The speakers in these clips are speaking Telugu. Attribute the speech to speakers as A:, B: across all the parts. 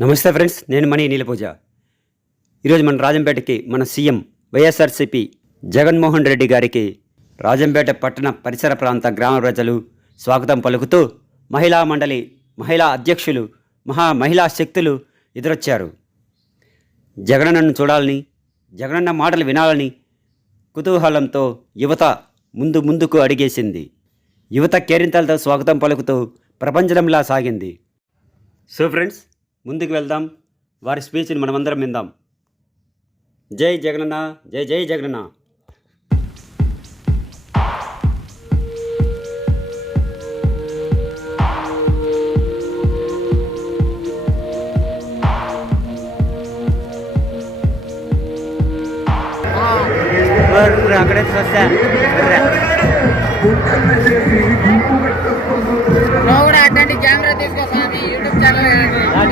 A: నమస్తే ఫ్రెండ్స్ నేను మణి నీలపూజ. ఈరోజు మన రాజంపేటకి మన సీఎం వైఎస్ఆర్సీపీ జగన్మోహన్ రెడ్డి గారికి రాజంపేట పట్టణ పరిసర ప్రాంత గ్రామ ప్రజలు స్వాగతం పలుకుతూ మహిళా మండలి మహిళా అధ్యక్షులు మహా మహిళా శక్తులు ఎదురొచ్చారు. జగనన్నను చూడాలని జగనన్న మాటలు వినాలని కుతూహలంతో యువత ముందు ముందుకు అడిగేసింది. యువత కేరింతలతో స్వాగతం పలుకుతూ ప్రపంచంలా సాగింది. సో ఫ్రెండ్స్ ముందుకు వెళ్దాం. వారి స్పీచ్ని మనమందరం విందాం. జై జగనన్న జై జై జగనన్న. అక్కడే
B: నువ్వు కూడా అట్లాంటి కెమెరా తీసుకో స్వామి.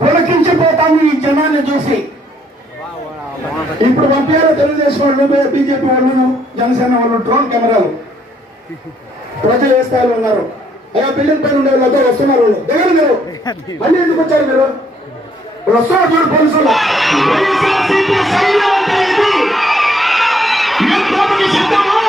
C: పులకించిపోతాము ఈ జనాన్ని చూసి ఇప్పుడు పంపించారు తెలుగుదేశం వాళ్ళు బీజేపీ వాళ్ళు జనసేన వాళ్ళు డ్రోన్ కెమెరాలు ప్రజలు ఏ స్థాయిలో ఉన్నారు. అయ్యా బిల్డింగ్ పైన ఉండే వాళ్ళతో వస్తున్నారు వాళ్ళు. దగ్గర మీరు? మళ్ళీ ఎందుకు వచ్చారు మీరు? వస్తున్నారు చూడు పోలీసులు యుద్ధానికి సిద్ధమా?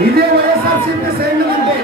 C: ఇదే వైఎస్ఆర్సీపీ సైన్యం అంటే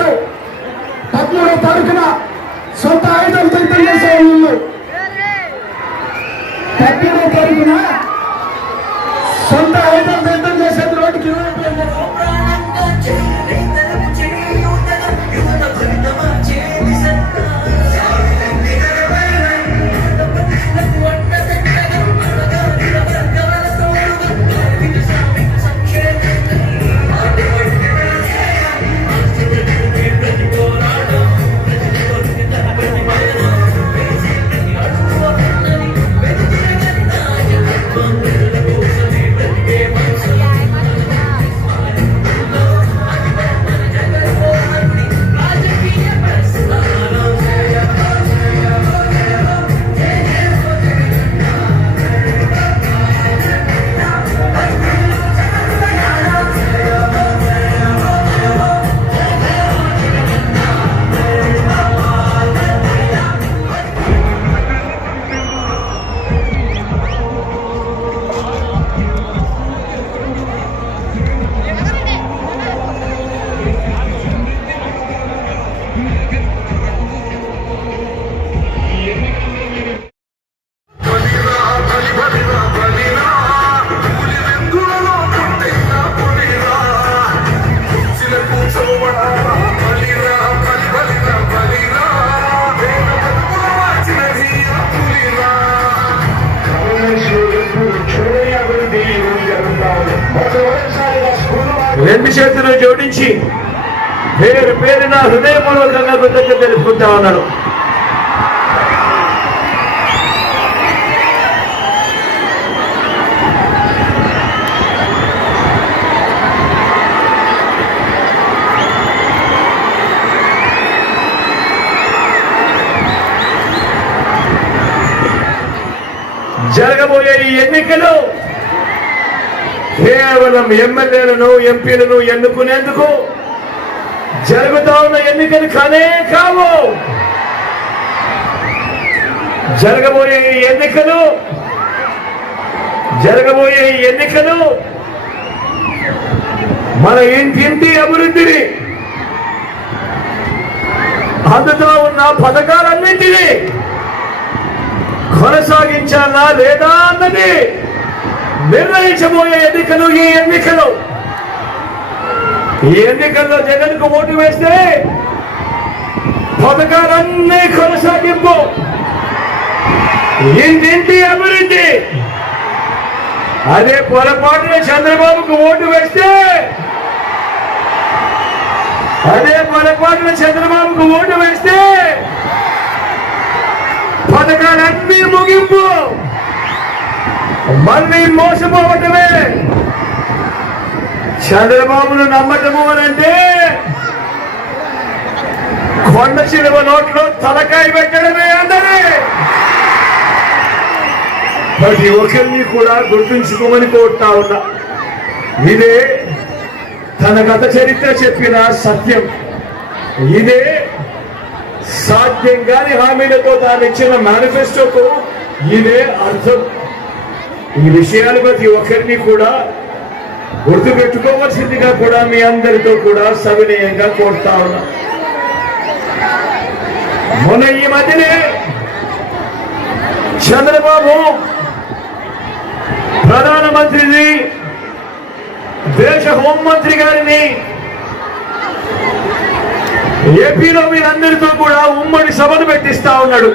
C: గారు పద్మూడో తారీఖున సొంత ఆయుధంతో యుద్ధం చేసే ఇల్లు పద్మూడో తారీఖున సొంత ఆయుధంతో యుద్ధం చేసేది రోడ్డుకి ఇరవై
D: రెండు చేతులు జోడించి పేరు పేరున హృదయపూర్వకంగా కృతజ్ఞత తెలుపుకుంటా ఉన్నాడు. జరగబోయే ఈ ఎన్నికలు కేవలం ఎమ్మెల్యేలను ఎంపీలను ఎన్నుకునేందుకు జరుగుతా ఉన్న ఎన్నికలు కానే కావు. జరగబోయే ఎన్నికలు జరగబోయే ఎన్నికలు మన ఇంటింటి అభివృద్ధిని అందులో ఉన్న పథకాలన్నింటినీ కొనసాగించాలా లేదా అన్నది నిర్ణయించబోయే ఎన్నికలు ఈ ఎన్నికలు. ఈ ఎన్నికల్లో జగన్కు ఓటు వేస్తే పథకాలన్నీ కొనసాగింపు. ఇంటింటి అభివృద్ధి. అదే పొరపాటున చంద్రబాబుకు ఓటు వేస్తే అదే పొరపాటున చంద్రబాబుకు ఓటు వేస్తే పథకాలన్నీ ముగింపు. మళ్ళీ మోసపోవటమే. చంద్రబాబును నమ్మటము అని అంటే కొండ చిలువ నోట్లో తలకాయ పెట్టడమే అందరే. ప్రతి ఒక్కరిని కూడా గుర్తుంచుకోమని కోరుతా ఉన్నా. ఇదే తన గత చరిత్ర చెప్పిన సత్యం. ఇదే సాధ్యం కాని హామీలతో తాను ఇచ్చిన మేనిఫెస్టోకు ఇదే అర్థం. ఈ విషయాలు ప్రతి ఒక్కరిని కూడా గుర్తు పెట్టుకోవాల్సిందిగా కూడా మీ అందరితో కూడా సవినయంగా కోరుతా ఉన్నా. మొన్న ఈ మధ్యనే చంద్రబాబు ప్రధానమంత్రిని దేశ హోంమంత్రి గారిని ఏపీలో మీరందరితో కూడా ఉమ్మడి సభను పెట్టిస్తా ఉన్నాడు.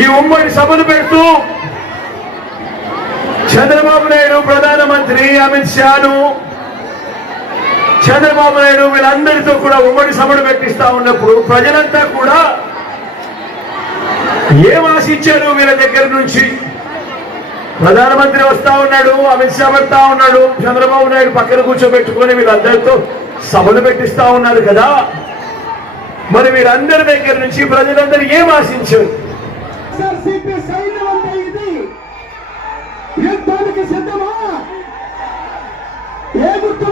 D: ఈ ఉమ్మడి సభను పెడుతూ చంద్రబాబు నాయుడు ప్రధానమంత్రి అమిత్ షాను. చంద్రబాబు నాయుడు వీళ్ళందరితో కూడా ఉమ్మడి సభలు పెట్టిస్తా ఉన్నప్పుడు ప్రజలంతా కూడా ఏం ఆశించారు వీళ్ళ దగ్గర నుంచి? ప్రధానమంత్రి వస్తా ఉన్నాడు అమిత్ షా వస్తా ఉన్నాడు చంద్రబాబు నాయుడు పక్కన కూర్చోబెట్టుకొని వీళ్ళందరితో సభలు పెట్టిస్తా ఉన్నారు కదా? మరి వీరందరి దగ్గర నుంచి ప్రజలందరూ ఏం ఆశించారు
C: వైఎస్ఆర్సీపీ సైన్యం అంటే ఇది యుద్ధానికి సిద్ధమా? ఏ గుర్తు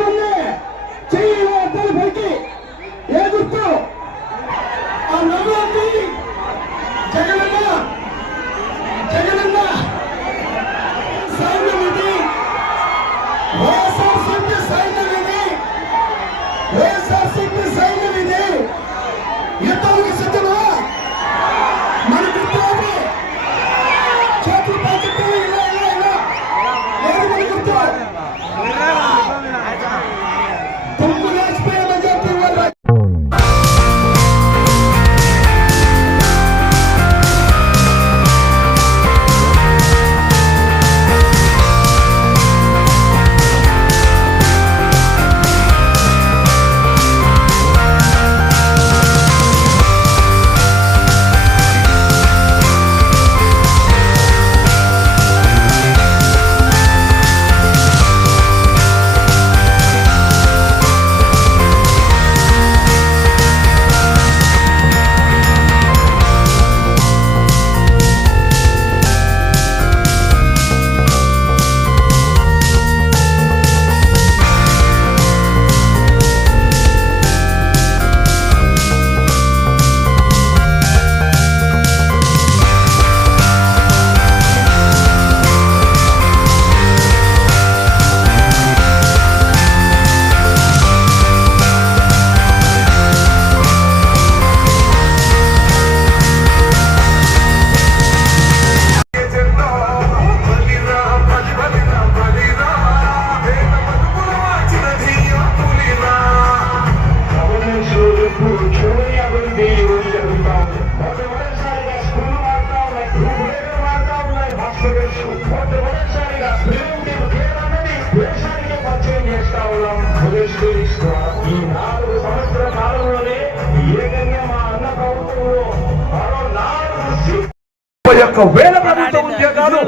D: ఒక్క వేల ప్రభుత్వ ఉద్యోగాలు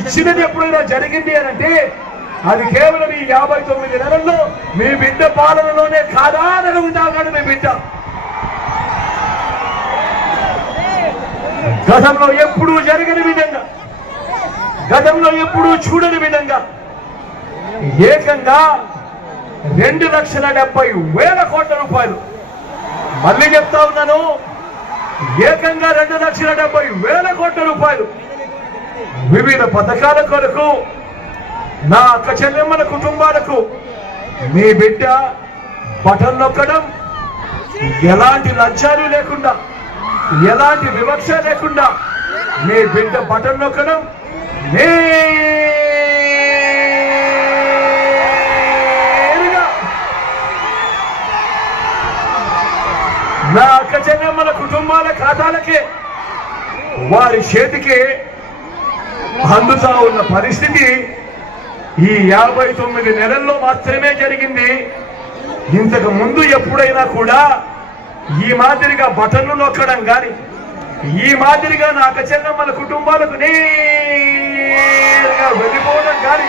D: ఇచ్చినది ఎప్పుడైనా జరిగింది అని అంటే అది కేవలం ఈ యాభై తొమ్మిది నెలల్లో మీ బిడ్డ పాలనలోనే కాదా అని అడుగుతా ఉన్నాడు మీ బిడ్డ. గతంలో ఎప్పుడూ జరగని విధంగా గతంలో ఎప్పుడూ చూడని విధంగా ఏకంగా రెండు లక్షల డెబ్బై వేల కోట్ల రూపాయలు. మళ్ళీ చెప్తా ఉన్నాను ఏకంగా రెండు లక్షల డెబ్బై వేల కోట్ల రూపాయలు. వివిధ పథకాల కొరకు నా అక్క చెల్లెమ్మల కుటుంబాలకు మీ బిడ్డ బటన్ నొక్కడం ఎలాంటి లంచాలు లేకుండా ఎలాంటి వివక్ష లేకుండా మీ బిడ్డ బటన్ నొక్కడం మీ నా అక్క కుటుంబాల ఖాతాలకే వారి చేతికి అందుతా ఉన్న పరిస్థితి ఈ యాభై తొమ్మిది నెలల్లో మాత్రమే జరిగింది. ఇంతకు ముందు ఎప్పుడైనా కూడా ఈ మాదిరిగా బటన్లు నొక్కడం కానీ ఈ మాదిరిగా నా అక్క కుటుంబాలకు నేరుగా వెళ్ళిపోవడం కానీ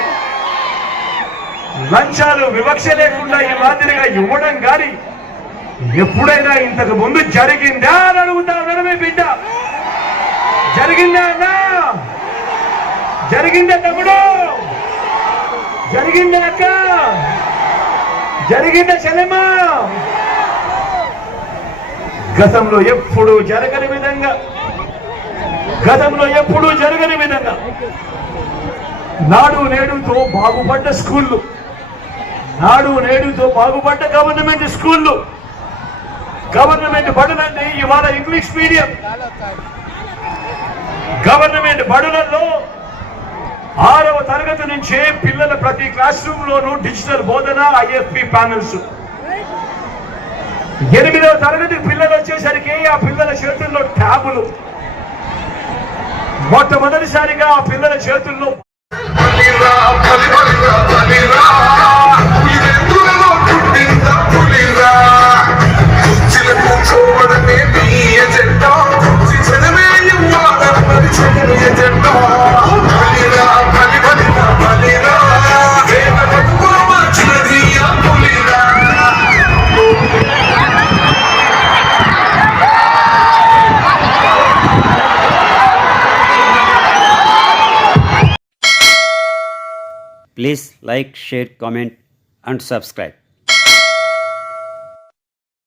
D: లంచాలు వివక్ష లేకుండా ఈ మాదిరిగా ఇవ్వడం కానీ ఎప్పుడైనా ఇంతకు ముందు జరిగిందా అని అడుగుతా ఉన్నాడు బిడ్డ. జరిగిందా అన్నా? జరిగిందా తమ్ముడు? జరిగిందా అక్క? జరిగిందా చెల్లెమ్మా? గతంలో ఎప్పుడు జరగని విధంగా గతంలో ఎప్పుడు జరగని విధంగా నాడు నేడుతో బాగుపడ్డ స్కూళ్ళు నాడు నేడుతో బాగుపడ్డ గవర్నమెంట్ స్కూళ్ళు గవర్నమెంట్ బడులండి ఇవాళ ఇంగ్లీష్ మీడియం. గవర్నమెంట్ బడులలో ఆరవ తరగతి నుంచే పిల్లల ప్రతి క్లాస్ రూమ్ లోను డిజిటల్ బోధన ఐఎఫ్పి ప్యానల్స్. ఎనిమిదవ తరగతి పిల్లలు వచ్చేసరికి ఆ పిల్లల చేతుల్లో ట్యాబులు. మొట్టమొదటిసారిగా ఆ పిల్లల చేతుల్లో
A: like, share, comment and subscribe.